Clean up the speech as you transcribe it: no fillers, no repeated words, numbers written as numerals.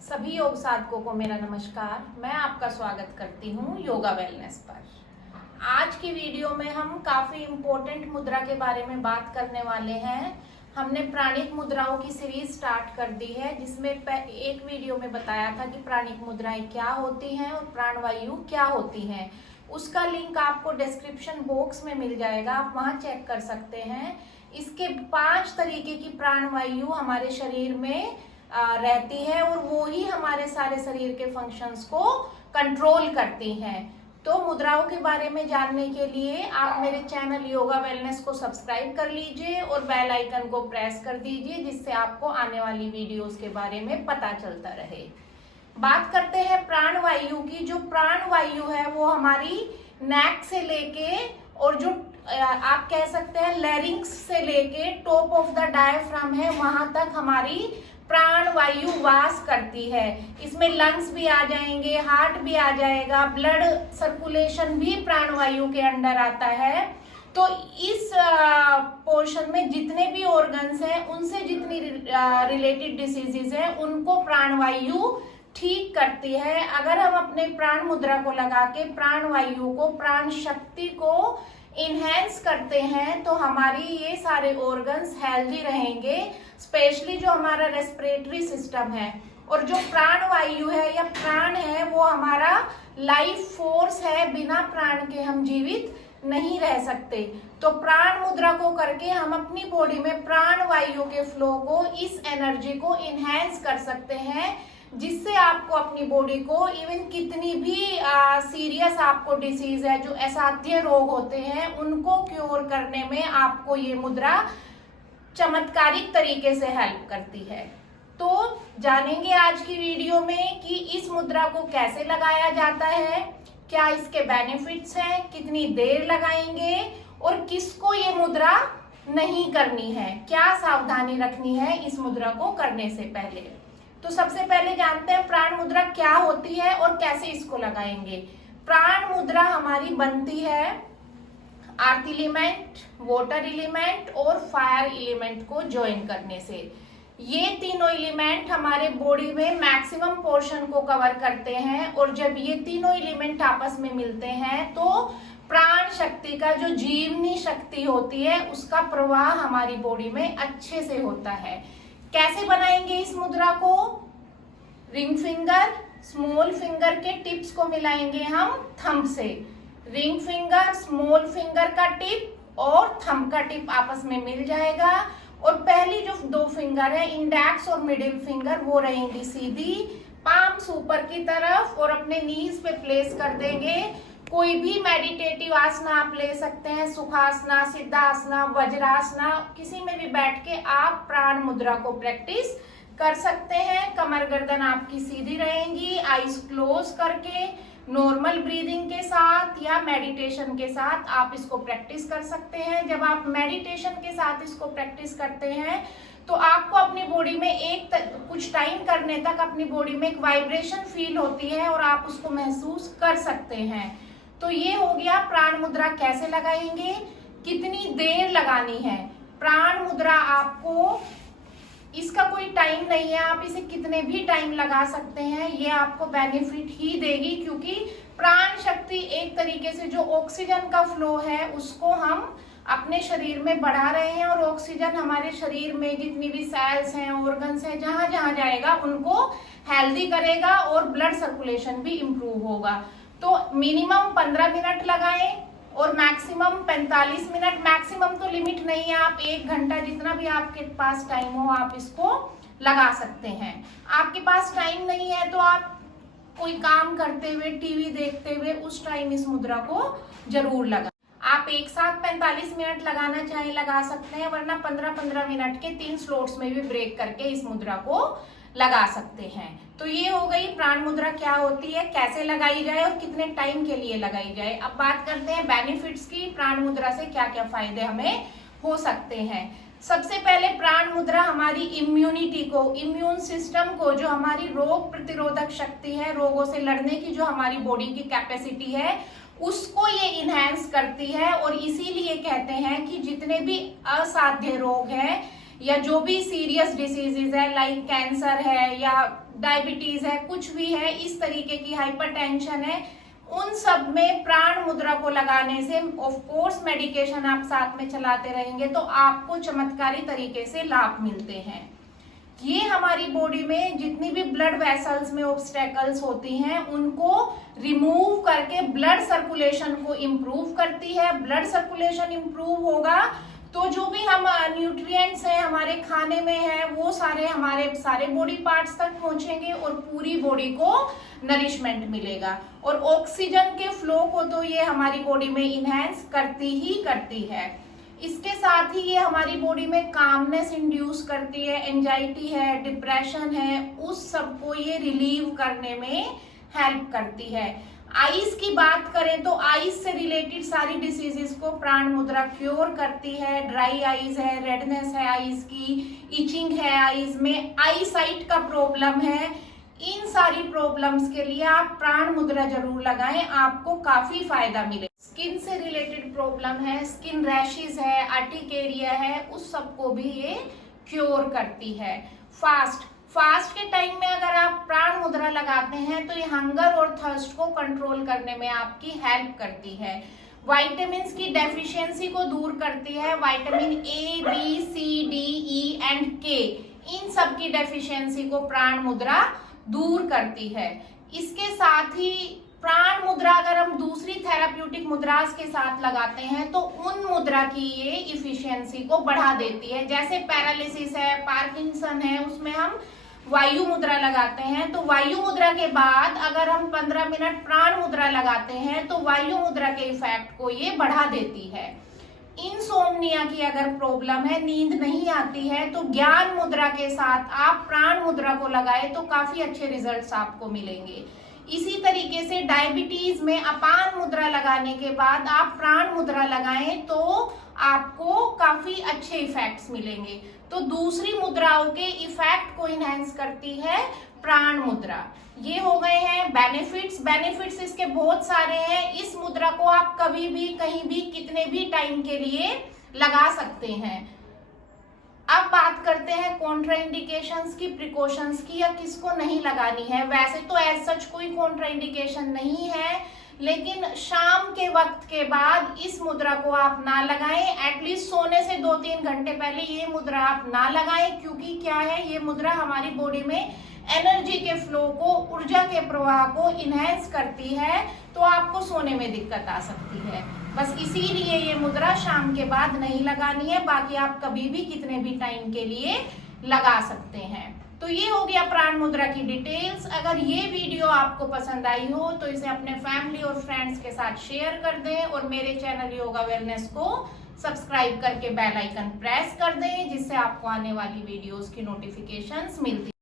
सभी योग साधकों को मेरा नमस्कार। मैं आपका स्वागत करती हूँ योगा वेलनेस पर। आज की वीडियो में हम काफ़ी इम्पोर्टेंट मुद्रा के बारे में बात करने वाले हैं। हमने प्राणिक मुद्राओं की सीरीज स्टार्ट कर दी है, जिसमें एक वीडियो में बताया था कि प्राणिक मुद्राएं क्या होती हैं और प्राणवायु क्या होती हैं। उसका लिंक आपको डिस्क्रिप्शन बॉक्स में मिल जाएगा, आप वहाँ चेक कर सकते हैं। इसके 5 तरीके की प्राणवायु हमारे शरीर में रहती है और वो ही हमारे सारे शरीर के फंक्शंस को कंट्रोल करती हैं। तो मुद्राओं के बारे में जानने के लिए आप मेरे चैनल योगा वेलनेस को सब्सक्राइब कर लीजिए और बेल आइकन को प्रेस कर दीजिए, जिससे आपको आने वाली वीडियोस के बारे में पता चलता रहे। बात करते हैं प्राणवायु की। जो प्राणवायु है वो हमारी नेक से लेके और जो आप कह सकते हैं लैरिंक्स से लेके टॉप ऑफ द डायफ्राम है, वहां तक हमारी प्राणवायु वास करती है। इसमें लंग्स भी आ जाएंगे, हार्ट भी आ जाएगा, ब्लड सर्कुलेशन भी प्राणवायु के अंडर आता है। तो इस पोर्शन में जितने भी ऑर्गन्स हैं, उनसे जितनी रिलेटेड डिसीजेज हैं, उनको प्राणवायु ठीक करती है। अगर हम अपने प्राण मुद्रा को लगा के प्राणवायु को, प्राण शक्ति को इनहेंस करते हैं, तो हमारी ये सारे ऑर्गन्स हेल्दी रहेंगे, स्पेशली जो हमारा रेस्पिरेटरी सिस्टम है। और जो प्राणवायु है या प्राण है, वो हमारा लाइफ फोर्स है। बिना प्राण के हम जीवित नहीं रह सकते। तो प्राण मुद्रा को करके हम अपनी बॉडी में प्राणवायु के फ्लो को, इस एनर्जी को इनहेंस कर सकते हैं, जिससे आपको अपनी बॉडी को इवन कितनी भी सीरियस आपको डिसीज है, जो असाध्य रोग होते हैं, उनको क्योर करने में आपको ये मुद्रा चमत्कारिक तरीके से हेल्प करती है। तो जानेंगे आज की वीडियो में कि इस मुद्रा को कैसे लगाया जाता है, क्या इसके बेनिफिट्स हैं, कितनी देर लगाएंगे और किसको ये मुद्रा नहीं करनी है, क्या सावधानी रखनी है इस मुद्रा को करने से पहले। तो सबसे पहले जानते हैं प्राण मुद्रा क्या होती है और कैसे इसको लगाएंगे। प्राण मुद्रा हमारी बनती है अर्थ एलिमेंट, वाटर एलिमेंट और फायर एलिमेंट को ज्वाइन करने से। ये तीनों एलिमेंट हमारे बॉडी में मैक्सिमम पोर्शन को कवर करते हैं, और जब ये तीनों एलिमेंट आपस में मिलते हैं तो प्राण शक्ति का, जो जीवनी शक्ति होती है, उसका प्रवाह हमारी बॉडी में अच्छे से होता है। कैसे बनाएंगे इस मुद्रा को? रिंग फिंगर, स्मॉल फिंगर के टिप्स को मिलाएंगे हम थंब से। रिंग फिंगर, स्मॉल फिंगर का टिप और थंब का टिप आपस में मिल जाएगा, और पहली जो 2 फिंगर है, इंडेक्स और मिडिल फिंगर, वो रहेंगी सीधी, पाम्स ऊपर की तरफ, और अपने नीज पे प्लेस कर देंगे। कोई भी मेडिटेटिव आसना आप ले सकते हैं, सुखासना, सिद्धासना, वज्रासना, किसी में भी बैठ के आप प्राण मुद्रा को प्रैक्टिस कर सकते हैं। कमर गर्दन आपकी सीधी रहेंगी, आईज क्लोज करके नॉर्मल ब्रीदिंग के साथ या मेडिटेशन के साथ आप इसको प्रैक्टिस कर सकते हैं। जब आप मेडिटेशन के साथ इसको प्रैक्टिस करते हैं तो आपको अपनी बॉडी में कुछ टाइम करने तक अपनी बॉडी में एक वाइब्रेशन फील होती है और आप उसको महसूस कर सकते हैं। तो ये हो गया प्राण मुद्रा कैसे लगाएंगे, कितनी देर लगानी है। प्राण मुद्रा आपको, इसका कोई टाइम नहीं है, आप इसे कितने भी टाइम लगा सकते हैं, ये आपको बेनिफिट ही देगी, क्योंकि प्राण शक्ति एक तरीके से जो ऑक्सीजन का फ्लो है उसको हम अपने शरीर में बढ़ा रहे हैं, और ऑक्सीजन हमारे शरीर में जितनी भी सेल्स हैं, ऑर्गन्स हैं, जहां जहां जाएगा उनको हेल्दी करेगा और ब्लड सर्कुलेशन भी इम्प्रूव होगा। तो मिनिमम 15 मिनट लगाएं और मैक्सिमम 45 मिनट। मैक्सिमम तो लिमिट नहीं है, आप 1 घंटा, जितना भी आपके पास टाइम हो आप इसको लगा सकते हैं। आपके पास टाइम नहीं है तो आप कोई काम करते हुए, टीवी देखते हुए, उस टाइम इस मुद्रा को जरूर लगा। आप एक साथ 45 मिनट लगाना चाहें लगा सकते हैं, वरना 15-15 मिनट के 3 स्लॉट्स में भी ब्रेक करके इस मुद्रा को लगा सकते हैं। तो ये हो गई प्राण मुद्रा क्या होती है, कैसे लगाई जाए और कितने टाइम के लिए लगाई जाए। अब बात करते हैं बेनिफिट्स की, प्राण मुद्रा से क्या क्या फायदे हमें हो सकते हैं। सबसे पहले प्राण मुद्रा हमारी इम्यूनिटी को, इम्यून सिस्टम को, जो हमारी रोग प्रतिरोधक शक्ति है, रोगों से लड़ने की जो हमारी बॉडी की कैपेसिटी है, उसको ये इनहेंस करती है। और इसीलिए कहते हैं कि जितने भी असाध्य रोग हैं या जो भी सीरियस डिसीजेज है लाइक कैंसर है या डायबिटीज है, कुछ भी है, इस तरीके की हाइपरटेंशन है, उन सब में प्राण मुद्रा को लगाने से ऑफ कोर्स मेडिकेशन आप साथ में चलाते रहेंगे तो आपको चमत्कारी तरीके से लाभ मिलते हैं। ये हमारी बॉडी में जितनी भी ब्लड वेसल्स में ऑब्स्टेकल्स होती हैं उनको रिमूव करके ब्लड सर्कुलेशन को इम्प्रूव करती है। ब्लड सर्कुलेशन इम्प्रूव होगा तो जो भी हम न्यूट्रिएंट्स हैं हमारे खाने में है वो सारे हमारे सारे बॉडी पार्ट्स तक पहुंचेंगे और पूरी बॉडी को नरिशमेंट मिलेगा। और ऑक्सीजन के फ्लो को तो ये हमारी बॉडी में इनहेंस करती ही करती है। इसके साथ ही ये हमारी बॉडी में कामनेस इंड्यूस करती है, एंजाइटी है, डिप्रेशन है, उस सब को ये रिलीव करने में हेल्प करती है। आईज की बात करें तो आईज से रिलेटेड सारी डिसीजेस को प्राण मुद्रा क्योर करती है। ड्राई आईज है, रेडनेस है आईज की, इचिंग है आईज में, आई साइट का प्रॉब्लम है, इन सारी प्रॉब्लम्स के लिए आप प्राण मुद्रा जरूर लगाएं, आपको काफी फायदा मिलेगा। स्किन से रिलेटेड प्रॉब्लम है, स्किन रैशेस है, अर्टिकेरिया है, उस सबको भी ये क्योर करती है। फास्ट के टाइम में अगर आप प्राण मुद्रा लगाते हैं तो ये हंगर और थर्स्ट को कंट्रोल करने में आपकी हेल्प करती है। विटामिन्स की डेफिशिएंसी को दूर करती है। Vitamin A, B, C, D, E and K, इन सब की डेफिशिएंसी को प्राण मुद्रा दूर करती है। इसके साथ ही प्राण मुद्रा अगर हम दूसरी थेराप्यूटिक मुद्रास के साथ लगाते हैं तो उन मुद्रा की ये इफिशियंसी को बढ़ा देती है। जैसे पैरालिसिस है, पार्किंसन है, उसमें हम वायु मुद्रा लगाते हैं तो वायु मुद्रा के बाद अगर हम 15 मिनट प्राण मुद्रा लगाते हैं तो वायु मुद्रा के इफेक्ट को ये बढ़ा देती है। इंसोम्निया की अगर प्रॉब्लम है, नींद नहीं आती है, तो ज्ञान मुद्रा के साथ आप प्राण मुद्रा को लगाए तो काफी अच्छे रिजल्ट्स आपको मिलेंगे। इसी तरीके से डायबिटीज में अपान मुद्रा लगाने के बाद आप प्राण मुद्रा लगाएं तो आपको काफी अच्छे इफेक्ट्स मिलेंगे। तो दूसरी मुद्राओं के इफेक्ट को इनहेंस करती है प्राण मुद्रा। ये हो गए हैं बेनिफिट्स इसके बहुत सारे हैं। इस मुद्रा को आप कभी भी कहीं भी कितने भी टाइम के लिए लगा सकते हैं। अब बात करते हैं कॉन्ट्राइंडिकेशंस की, प्रिकॉशंस की, या किसको नहीं लगानी है। वैसे तो एज सच कोई कॉन्ट्राइंडिकेशन नहीं है, लेकिन शाम के वक्त के बाद इस मुद्रा को आप ना लगाएं। एटलीस्ट सोने से 2-3 घंटे पहले ये मुद्रा आप ना लगाएं, क्योंकि क्या है, ये मुद्रा हमारी बॉडी में एनर्जी के फ्लो को, ऊर्जा के प्रवाह को इनहेंस करती है, तो आपको सोने में दिक्कत आ सकती है। बस इसीलिए ये मुद्रा शाम के बाद नहीं लगानी है, बाकी आप कभी भी कितने भी टाइम के लिए लगा सकते हैं। तो ये हो गया प्राण मुद्रा की डिटेल्स। अगर ये वीडियो आपको पसंद आई हो तो इसे अपने फैमिली और फ्रेंड्स के साथ शेयर कर दें और मेरे चैनल योगा वेलनेस को सब्सक्राइब करके बेल आइकन प्रेस कर दें, जिससे आपको आने वाली वीडियोस की नोटिफिकेशंस मिलती